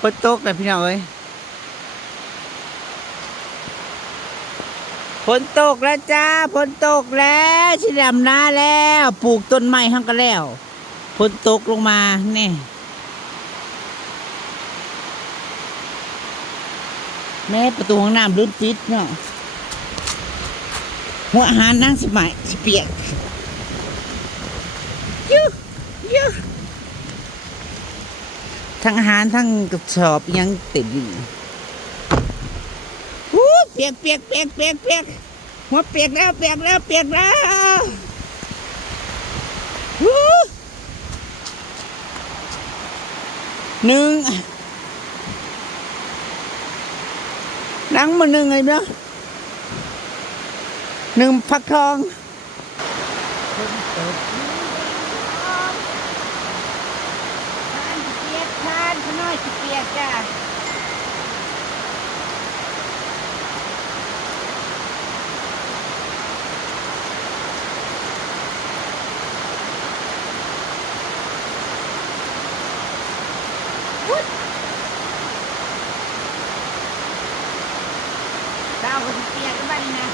ฝนตกเลยพี่น้องเอ้ยฝนตกแล้วจ้าฝนตกแล้วชิดำนาแล้วปลูกต้นไม้ห้างกันแล้วฝนตกลงมาเนี่ยแม่ประตูห้องน้ำลื่นปิดเนาะหัวอาหารนั่งสิใหม่สิเปียกยุยุทั้งอาหารทั้งกระสอบยังติดอยู่เปียกเปียกเปียกเปียกเปียกหัวเปียกแล้วเปียกแล้วเปียกแล้วหนึ่งนังมาหนึ่งไงเนาะหนึ่งพักทองเปียกทานขน้อยสิเปียกจ้าดาวก็สิเปียกกันบ้างนะ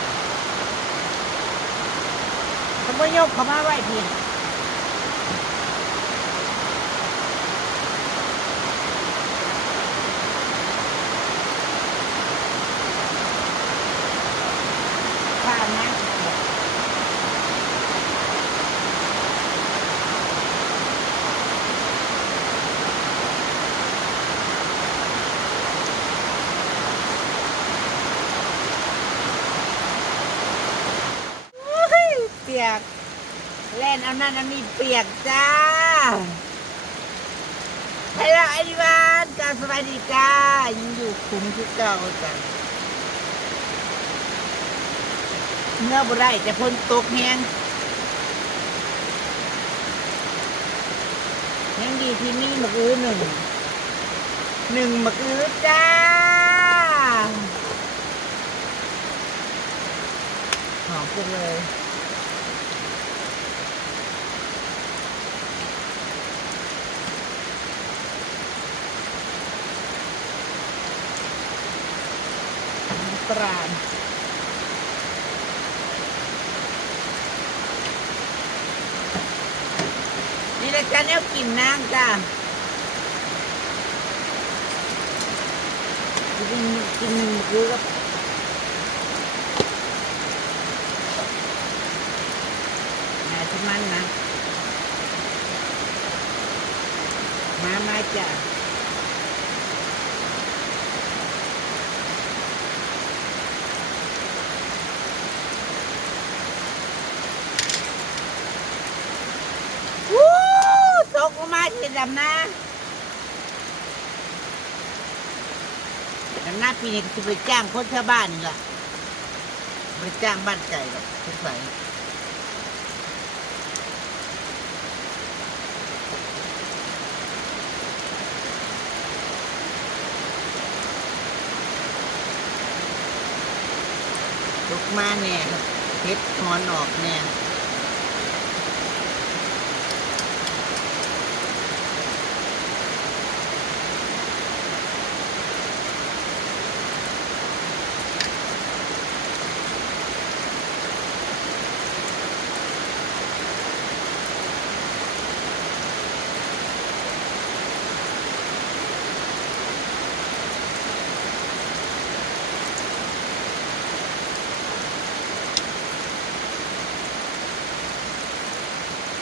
ขบยกเข้ามาไว้เพียงผ่านนะเปียกเล่นเอานั่นเอานี่เปียกจ้าให้ละไอ้ดิวานจ้าสบายดีจ้ายังอยู่คุ้มที่เก่าจ้ะเมื่อบ่ได้แต่พ้นตกแห้งยังดีที่นี่มะอื้อหนึ่งมะอื้อจ้าหอมจังเลยปราณนี่แหละจ้าแนวกินนางจ้ากินเยอะกับแม่ที่มันนะมาจ้าตกลงมาที่ดำนาดำนาปีนี้ก็จะไปจ้างคนชาวบ้านนี่แหละไปจ้างบ้านไก่หรอกทุกสายตกมาเนี่ยเฮ็ดถอนออกเนี่ย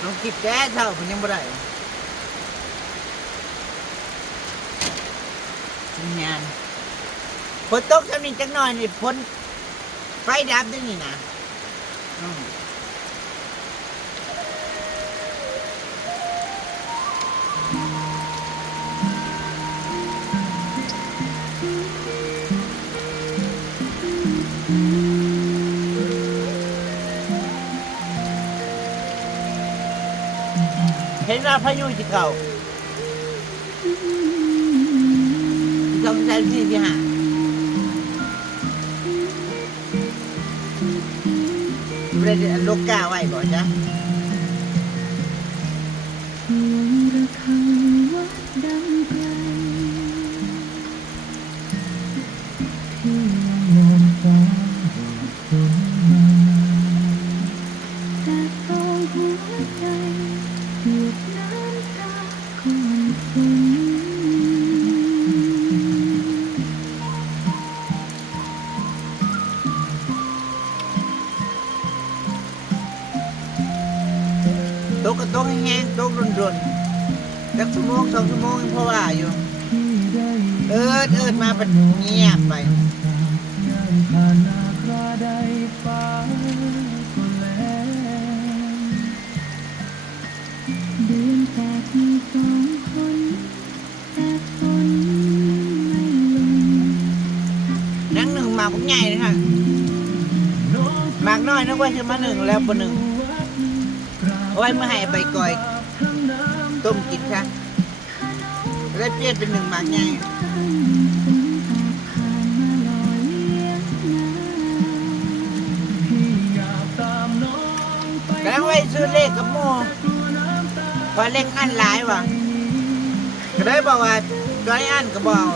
น้องกิบแก้เท่ามันยังบ่ได้งานฝนตกสักนิดจักหน่อยนี่ฝนไฟดับด้วยนี่นะเห็นว่าพายุที่เขาต้องใช้ที่ที่หาเรียนลูกกาไว้ก่อนจ้ะ อิดมาเป็นเงียบไปนั่งหนึ่งหมากผมใหญ่เลยค่ะหมากน้อยนึกว่าจะมาหนึ่งแล้วบนหนึ่งเอาไว้เมื่อให้ไปก่อยต้มกินค่ะได้เปลี่ยนเป็นหนึ่งหมากใหญ่แล้วไว้ซื้อเลขกับโมพอเลขอันหลายว่ะก็ได้บอกว่าร้อยอันก็บอก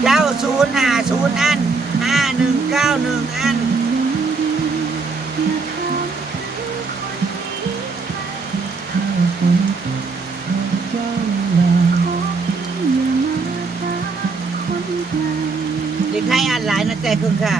091090อัน5191อันเด็กไทยอ่านหลายนะใจคุณค่ะ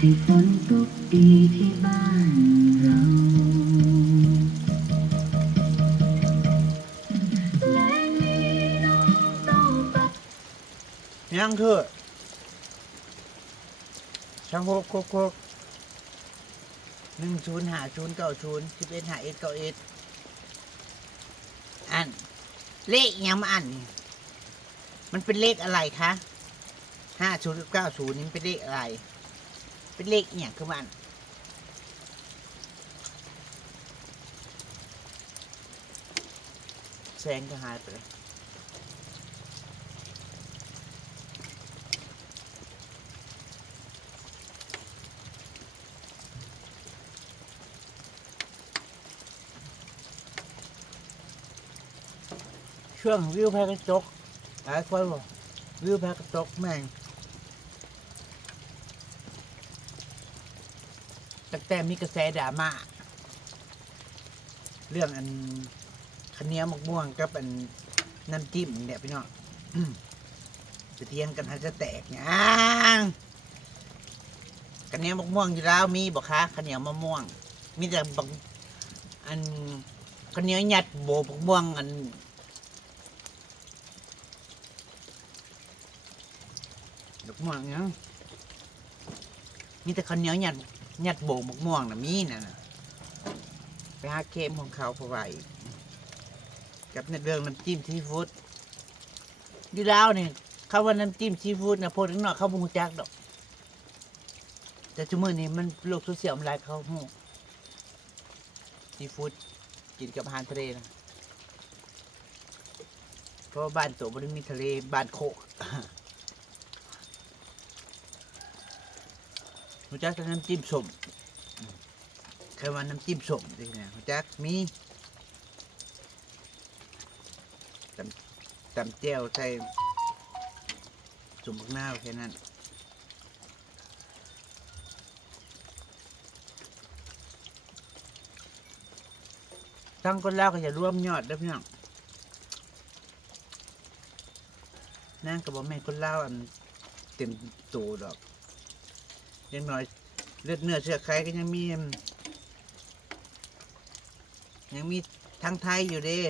ให้ฝนตกดีที่บ้านเราและมีน้องต้องไปยังเถอะช่างโคก105090115191อันเลขยังมาอันนี่มันเป็นเลขอะไรคะ5090นี่เป็นเลขอะไรเป็นเลขเนี่ยคือมันแสงก็หายไปเลยช่วงวิวแพกระจกหลายคนบอกวิวแพกระจกแม่งตั้งแต่มีกระแสดราม่าเรื่องอันข้าวเหนียวมะม่วงกับอันน้ำจิ้มเนี่ยพี่น้องจะเทียงกันให้จะแตกเนี่ยข้าวเหนียวมะม่วงอยู่แล้วมีบอกคะข้าวเหนียวมะม่วงมีแต่บางอันข้าวเหนียวหยัดโบมะม่วงอันดอกม่วงเนี่ยมีแต่ข้าวเหนียวหยัดโบกมะม่วงนะมีน่ะไปหาเค็มของเขาเพราะว่ากับในเรื่องน้ำจิ้มซีฟู้ดอยู่แล้วเนี่ยเขาว่าน้ำจิ้มซีฟู้ดนะพวกนั้นเนาะเขาบุกจักดอกแต่ชั่วโมงนี้มันโลกโซเชียลมันไลน์เขาหูซีฟู้ดกินกับอาหารทะเลนะเพราะบ้านตัวมันมีทะเลบ้านโคกรู้จักน้ำจิ้มส้มเคยว่าน้ำจิ้มส้มดิเนี่ยรู้จักมีตำเจียวใส่สุ่มผักนาวแค่นั้นตั้งคนแล้วก็จะร่วมยอดด้วยพี่น้องนั่งกับบ่แม่คนเล่าอันเต็มตัวดอกยังน้อยเลือดเนื้อเชื้อไขก็ยังมีทั้งไทยอยู่เด้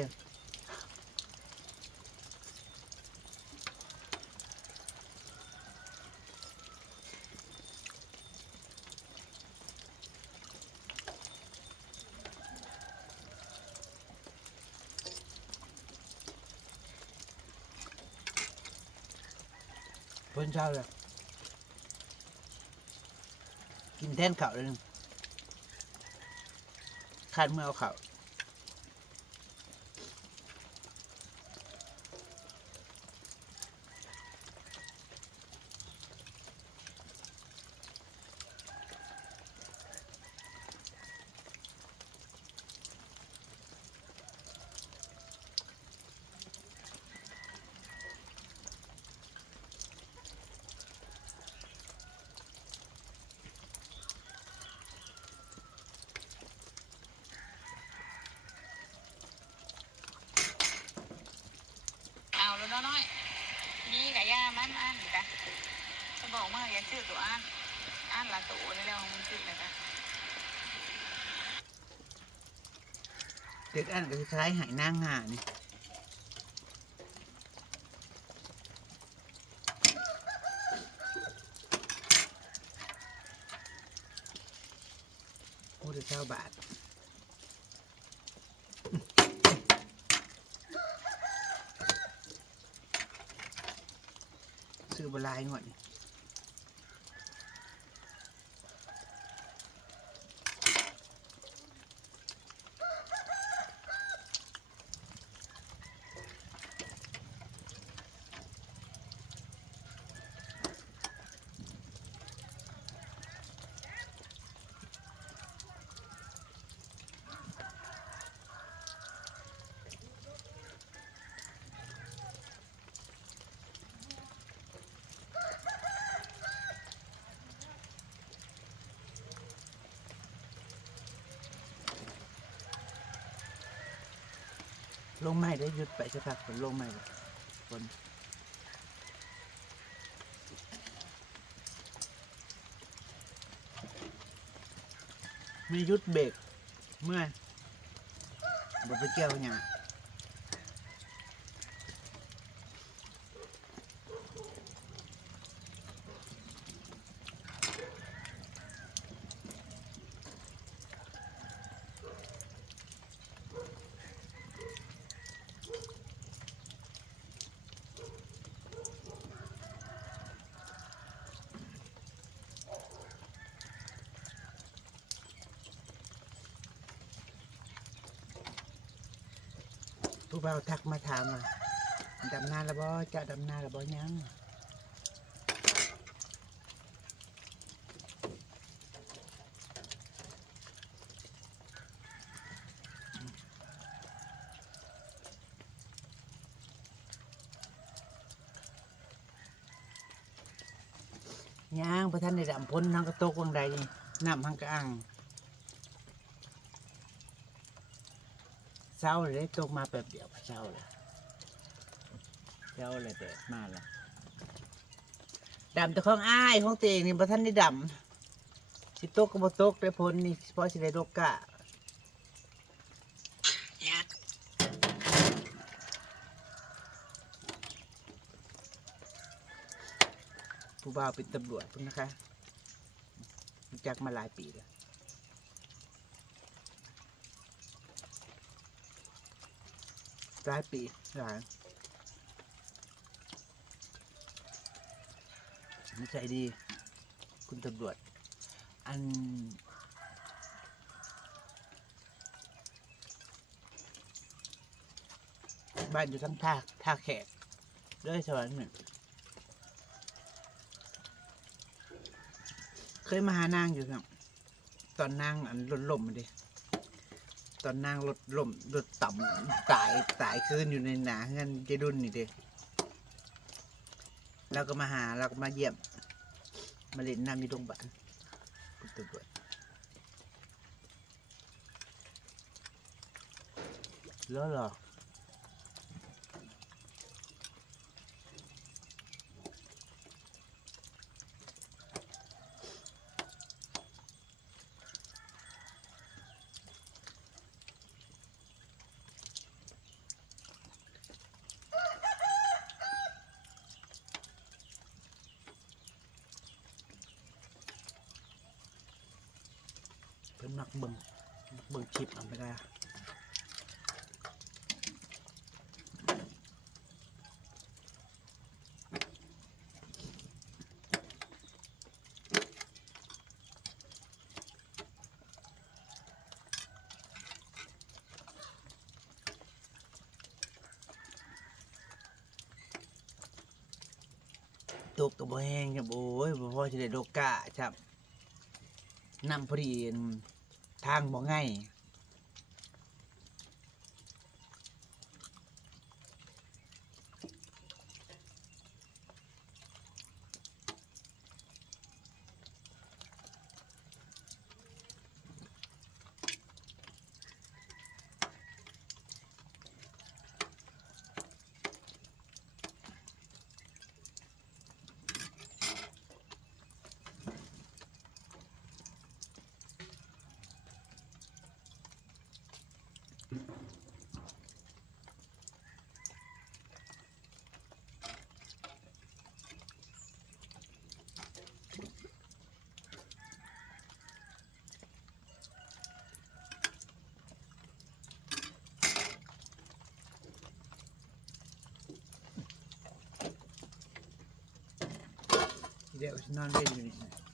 เพิ่นเช้าเลยกินแทนข้าวเลย คันเมื่อเอาเขาเอาแล้วน้อยนี่กับย่ามันอ่านกันจะบอกว่าอย่าซื้อตัวอ่านละตัวนี่แล้วมันซื้อเลยกัน เด็กอันก็คล้ายหายนางหานี่พูดถึง9 บาทซื้อบลายหมดนี่ลงไม้ได้หยุดไปสักพักฝนลงไม้เลยฝนไม่หยุดเบรกเมื่อยบ่ไปเกี่ยวหยังผู้บ่าวทักมาถามว่าดำนาแล้วบ่เจ้าดำนาแล้วบ่ยังยังพระท่านในดำพ้นทั้งกระตกวังใดน้ำทั้งกระอังเศร้าเลยตกมาแป๊บเดียวเศร้าเลยแดดมาแล้วดำแต่ของอ้ายของเตงนี่พระท่านในดำสิตกก็บ่ตกได้พ้นนี่เพราะสิได้โรคกะผู้บ่าวเป็นตำรวจพุ่นนะคะรู้จักมาหลายปีแล้วหลายปีหลายนิสัยดีคุณตำรวจอันบ้านอยู่ทั้งท่าแขกด้วยสวรรค์หนึ่งเคยมาหานางอยู่ครับตอนนางอันรถล่มมาดิตอนนางรถล่มรถต่ำตายคืนอยู่ในหนาเงินเจดุนนี่เด้เราก็มาหาเราก็มาเยี่ยมมาเล่นน้ำที่โรงพยาบาลคุณตำรวจแล้วเหรอเป็นมักเบิ่งคลิปเอาไม่ได้ ตกกับบ่แห้งครับโอ้ยบ่พอจะได้โลกะครับนำพอดีทางบ่ง่ายเดี๋ยวนอนเล่นอยู่นี่